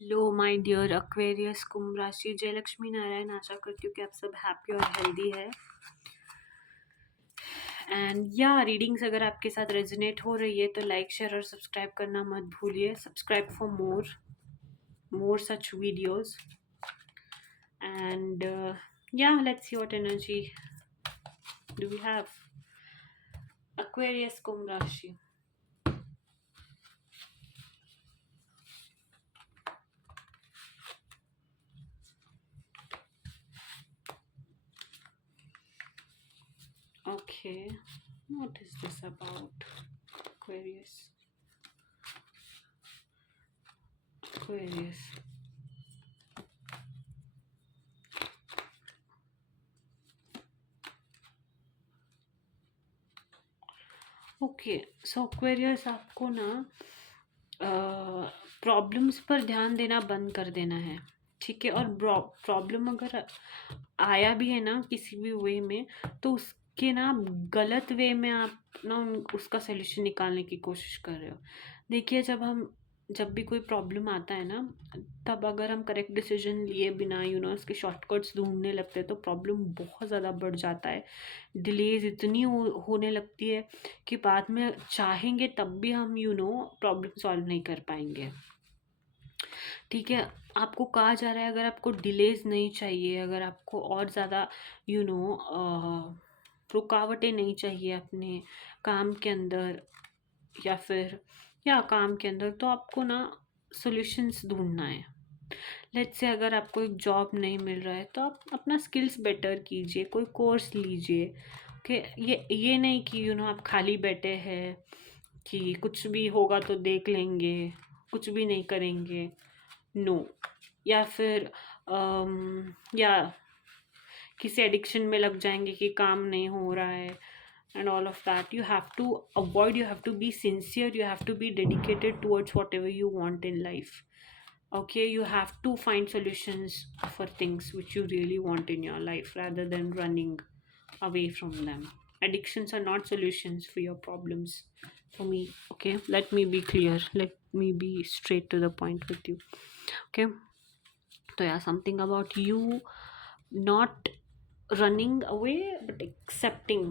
Low my dear Aquarius कुंभ राशि, जय लक्ष्मी नारायण। आशा करती हूँ कि आप सब हैप्पी और हेल्दी है। एंड या रीडिंग्स अगर आपके साथ रेजोनेट हो रही है तो लाइक शेयर और सब्सक्राइब करना मत भूलिए। Subscribe for more such videos. And yeah let's see what energy do we have. Aquarius कुंभ राशि, okay, what is this about? Aquarius. Okay, so Aquarius आपको ना प्रॉब्लम्स पर ध्यान देना बंद कर देना है, ठीक है। और प्रॉब्लम अगर आया भी है ना किसी भी वे में, तो उसके ना गलत वे में आप ना उसका सोल्यूशन निकालने की कोशिश कर रहे हो। देखिए, जब भी कोई प्रॉब्लम आता है ना, तब अगर हम करेक्ट डिसीजन लिए बिना उसके शॉर्टकट्स ढूंढने लगते हैं तो प्रॉब्लम बहुत ज़्यादा बढ़ जाता है। डिलेज इतनी होने लगती है कि बाद में चाहेंगे तब भी हम प्रॉब्लम सॉल्व नहीं कर पाएंगे, ठीक है। आपको कहा जा रहा है अगर आपको डिलेज नहीं चाहिए, अगर आपको और ज़्यादा यू नो रुकावटें नहीं चाहिए अपने काम के अंदर, या फिर काम के अंदर, तो आपको ना सॉल्यूशंस ढूंढना है। लेट्स से अगर आपको एक जॉब नहीं मिल रहा है तो आप अपना स्किल्स बेटर कीजिए, कोई कोर्स लीजिए। ओके, ये नहीं कि आप खाली बैठे हैं कि कुछ भी होगा तो देख लेंगे, कुछ भी नहीं करेंगे, नो। या फिर या किसी एडिक्शन में लग जाएंगे कि काम नहीं हो रहा है and all of that. You have to avoid, you have to be sincere, you have to be dedicated towards whatever you want in life. Okay, you have to find solutions for things which you really want in your life rather than running away from them. Addictions are not solutions for your problems, for me. Okay, let me be clear, let me be straight to the point with you. Okay, so yeah, something about you not running away but accepting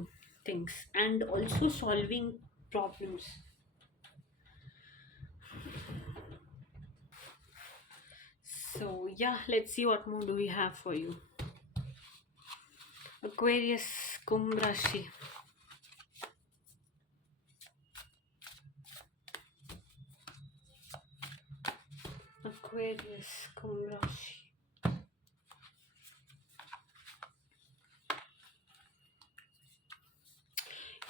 things and also solving problems. So yeah, let's see what more do we have for you. Aquarius Kumbh Rashi. Aquarius Kumbh Rashi.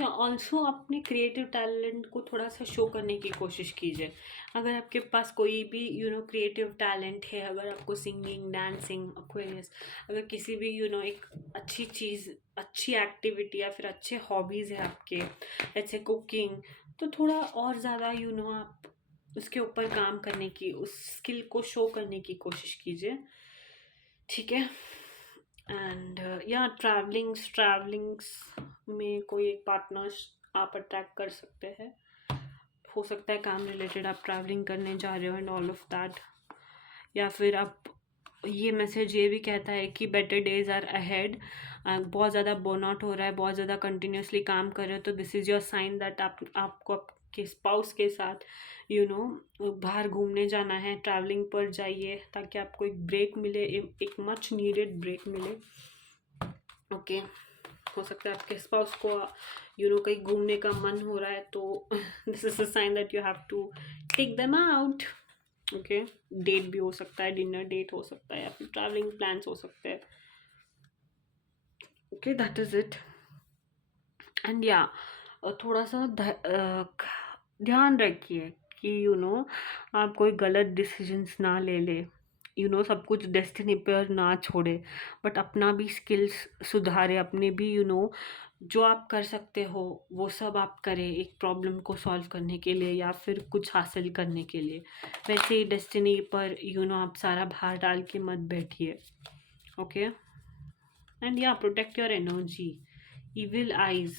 या also अपने creative talent को थोड़ा सा show करने की कोशिश कीजिए। अगर आपके पास कोई भी क्रिएटिव टैलेंट है, अगर आपको सिंगिंग, डांसिंग, एक्वेरियस, अगर किसी भी एक अच्छी चीज़, अच्छी एक्टिविटी या फिर अच्छे हॉबीज़ है आपके, जैसे कुकिंग, तो थोड़ा और ज़्यादा आप उसके ऊपर काम करने की, उस स्किल को शो करने की कोशिश कीजिए, ठीक है। एंड या ट्रैवलिंग्स में कोई एक पार्टनर्स आप अट्रैक्ट कर सकते हैं। हो सकता है काम रिलेटेड आप ट्रैवलिंग करने जा रहे हो एंड ऑल ऑफ दैट। या फिर आप, ये मैसेज ये भी कहता है कि बेटर डेज आर अहेड। बहुत ज़्यादा बर्नआउट हो रहा है, बहुत ज़्यादा कंटिन्यूसली काम कर रहे हो, तो this is your sign that आपको आपके स्पाउस के साथ बाहर घूमने जाना है, ट्रैवलिंग पर जाइए ताकि आपको एक ब्रेक मिले, एक मच नीडेड ब्रेक मिले। ओके, हो सकता है आपके स्पाउस को कहीं घूमने का मन हो रहा है, तो this is a sign that you have to take them out. Okay, date भी हो सकता है, डिनर डेट हो सकता है, या फिर ट्रैवलिंग प्लान्स हो सकते हैं। Okay, that is it. And या थोड़ा सा ध्यान रखिए कि आप कोई गलत डिसीजंस ना ले ले, सब कुछ डेस्टिनी पर ना छोड़े, बट अपना भी स्किल्स सुधारे, अपने भी जो आप कर सकते हो वो सब आप करें एक प्रॉब्लम को सॉल्व करने के लिए या फिर कुछ हासिल करने के लिए। वैसे ही डेस्टिनी पर आप सारा भार डाल के मत बैठिए। ओके, एंड या protect your energy, evil eyes,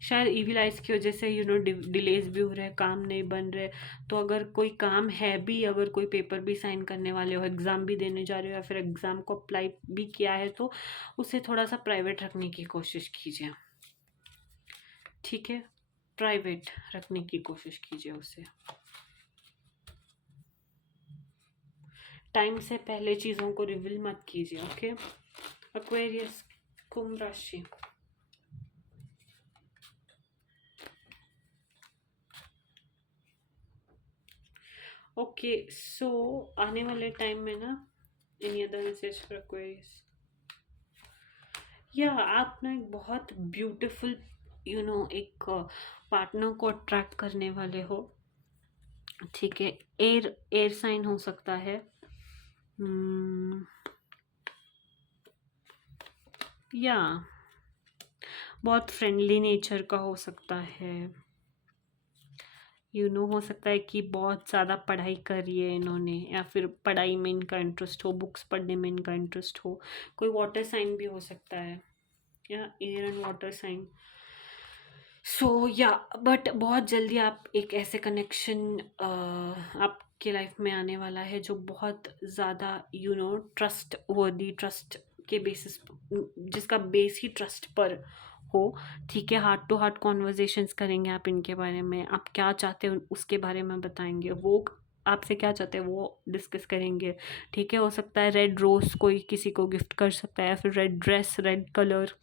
शायद ईविल आइज की वजह से डिलेज भी हो रहे हैं, काम नहीं बन रहे। तो अगर कोई काम है भी, अगर कोई पेपर भी साइन करने वाले हो, एग्ज़ाम भी देने जा रहे हो, या फिर एग्ज़ाम को अप्लाई भी किया है, तो उसे थोड़ा सा प्राइवेट रखने की कोशिश कीजिए। ठीक है, प्राइवेट रखने की कोशिश कीजिए उसे। टाइम से पहले चीज़ों को रिवील मत कीजिए। ओके, एक्वेरियस, कुंभ राशि। ओके, सो आने वाले टाइम में ना, any other message for Aquarius? या आप ना एक बहुत ब्यूटीफुल एक पार्टनर को अट्रैक्ट करने वाले हो। ठीक है, एयर एयर साइन हो सकता है। या बहुत फ्रेंडली नेचर का हो सकता है। हो सकता है कि बहुत ज़्यादा पढ़ाई करी है इन्होंने, या फिर पढ़ाई में इनका इंटरेस्ट हो, बुक्स पढ़ने में इनका इंटरेस्ट हो। कोई वाटर साइन भी हो सकता है, या एयर एंड वाटर साइन। सो या बट बहुत जल्दी आप एक ऐसे कनेक्शन आपके लाइफ में आने वाला है जो बहुत ज़्यादा ट्रस्ट वर्दी, ट्रस्ट के बेसिस, जिसका बेस ही ट्रस्ट पर हो। ठीक है, हार्ट टू हार्ट कॉन्वर्जेशंस करेंगे आप इनके बारे में। आप क्या चाहते हो उसके बारे में बताएंगे, वो आपसे क्या चाहते हैं वो डिस्कस करेंगे। ठीक है, हो सकता है रेड रोज़ कोई किसी को गिफ्ट कर सकता है, या फिर रेड ड्रेस, रेड कलर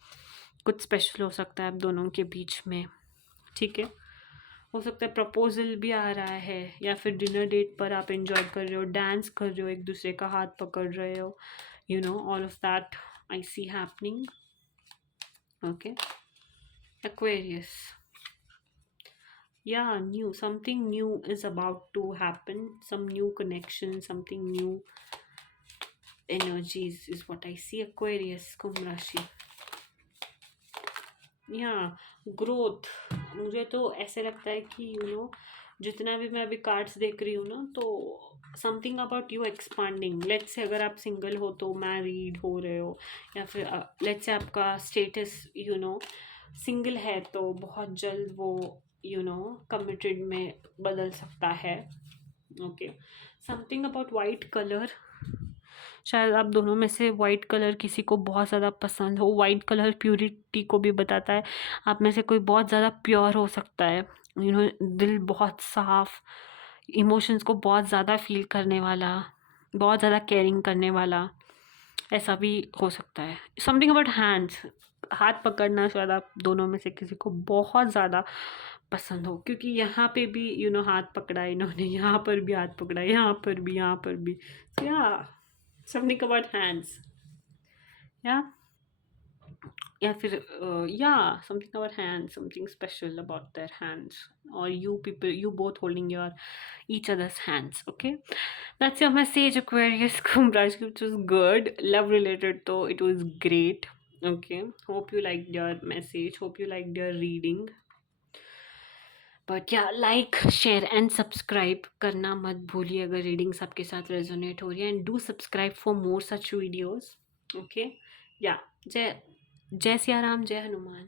कुछ स्पेशल हो सकता है आप दोनों के बीच में। ठीक है, हो सकता है प्रपोजल भी आ रहा है, या फिर डिनर डेट पर आप एंजॉय कर रहे हो, डांस कर रहे हो, एक दूसरे का हाथ पकड़ रहे हो। All of that I C happening. Okay, Aquarius. Yeah, something new is about to happen. Some new connection, something new energies is what I see. Aquarius, Kumbh Rashi. Growth. मुझे तो ऐसे लगता है कि जितना भी मैं अभी कार्ड्स देख रही हूँ ना, तो something about you expanding. Let's say अगर आप सिंगल हो तो मैरिड हो रहे हो, या फिर लेट्स से आपका स्टेटस सिंगल है, तो बहुत जल्द वो कमिटेड में बदल सकता है। Okay, something about white colour. शायद आप दोनों में से वाइट कलर किसी को बहुत ज़्यादा पसंद हो। वाइट कलर प्योरिटी को भी बताता है। आप में से कोई बहुत ज़्यादा प्योर हो सकता है, दिल बहुत साफ, इमोशंस को बहुत ज़्यादा फील करने वाला, बहुत ज़्यादा केयरिंग करने वाला, ऐसा भी हो सकता है। समथिंग अबाउट हैंड्स, हाथ पकड़ना, शायद आप दोनों में से किसी को बहुत ज़्यादा पसंद हो, क्योंकि यहाँ पे भी हाथ पकड़ा है इन्होंने, यहाँ पर भी हाथ पकड़ा है, यहाँ पर भी, यहाँ पर भी। समथिंग अबाउट हैंड्स, या या फिर something about hands, something special about their hands, और you both holding your each other's hands. Okay, that's your message, Aquarius. Kumbh Rashi, which was good. Love related though, it was great. Okay, hope you liked your message, hope you liked your reading. But या like, share and subscribe करना मत भूलिए अगर readings आपके साथ resonate हो रही है, and do subscribe for more such videos. Okay, या जय जय सिया राम, जय हनुमान।